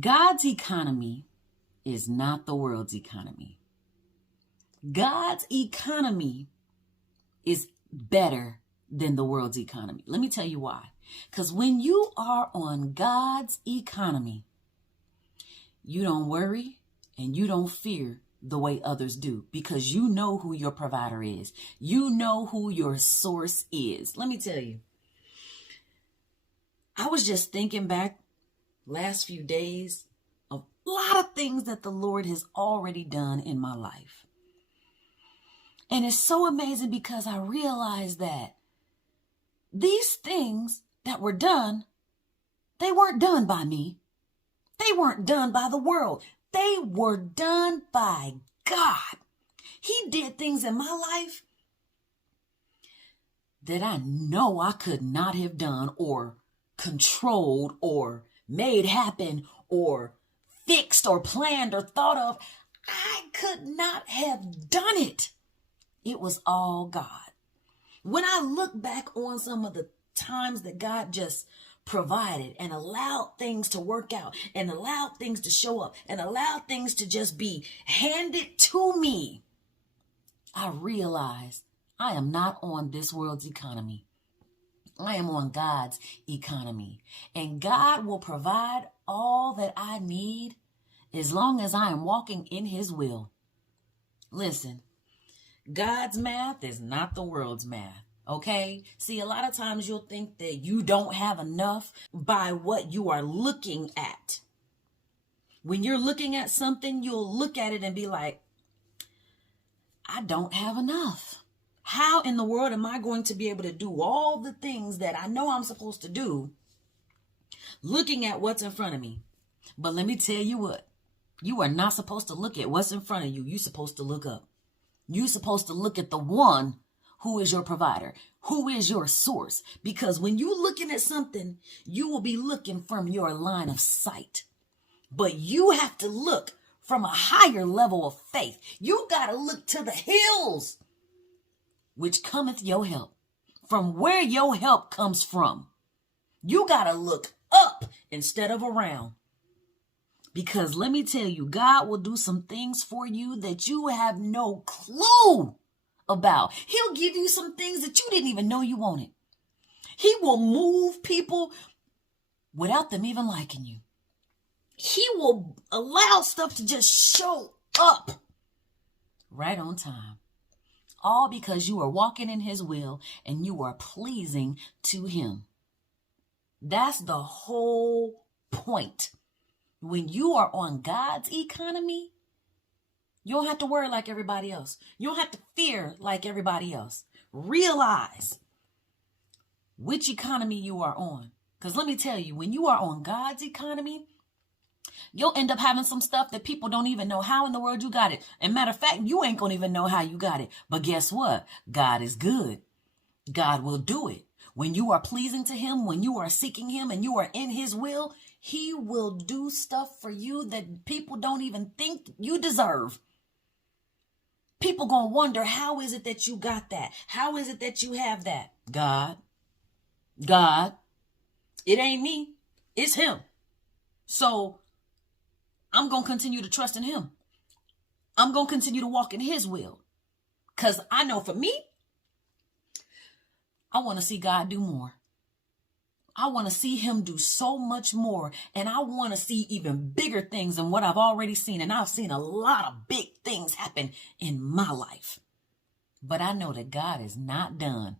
God's economy is not the world's economy. God's economy is better than the world's economy. Let me tell you why. Because when you are on God's economy, you don't worry and you don't fear the way others do, because you know who your provider is. You know who your source is. Let me tell you, I was just thinking back last few days of a lot of things that the Lord has already done in my life. And it's so amazing because I realized that these things that were done, they weren't done by me. They weren't done by the world. They were done by God. He did things in my life that I know I could not have done or controlled or made happen or fixed or planned or thought of. I could not have done it. It was all God. When I look back on some of the times that God just provided and allowed things to work out and allowed things to show up and allowed things to just be handed to me, I realized I am not on this world's economy. I am on God's economy. And God will provide all that I need as long as I am walking in his will. Listen, God's math is not the world's math. Okay? See, a lot of times you'll think that you don't have enough by what you are looking at. When you're looking at something, you'll look at it and be like, I don't have enough. How in the world am I going to be able to do all the things that I know I'm supposed to do looking at what's in front of me? But let me tell you what, you are not supposed to look at what's in front of you. You're supposed to look up. You're supposed to look at the one who is your provider, who is your source. Because when you're looking at something, you will be looking from your line of sight. But you have to look from a higher level of faith. You got to look to the hills, which cometh your help. From where your help comes from. You got to look up instead of around. Because let me tell you, God will do some things for you that you have no clue about. He'll give you some things that you didn't even know you wanted. He will move people without them even liking you. He will allow stuff to just show up right on time. All because you are walking in his will and you are pleasing to him. That's the whole point. When you are on God's economy, you don't have to worry like everybody else. You don't have to fear like everybody else. Realize which economy you are on. Because let me tell you, when you are on God's economy, you'll end up having some stuff that people don't even know how in the world you got it. And matter of fact, you ain't going to even know how you got it. But guess what? God is good. God will do it. When you are pleasing to him, when you are seeking him and you are in his will, he will do stuff for you that people don't even think you deserve. People gonna wonder, how is it that you got that? How is it that you have that? God. It ain't me. It's him. So I'm gonna continue to trust in him. I'm gonna continue to walk in his will. Because I know for me, I want to see God do more. I want to see him do so much more. And I want to see even bigger things than what I've already seen. And I've seen a lot of big things happen in my life. But I know that God is not done.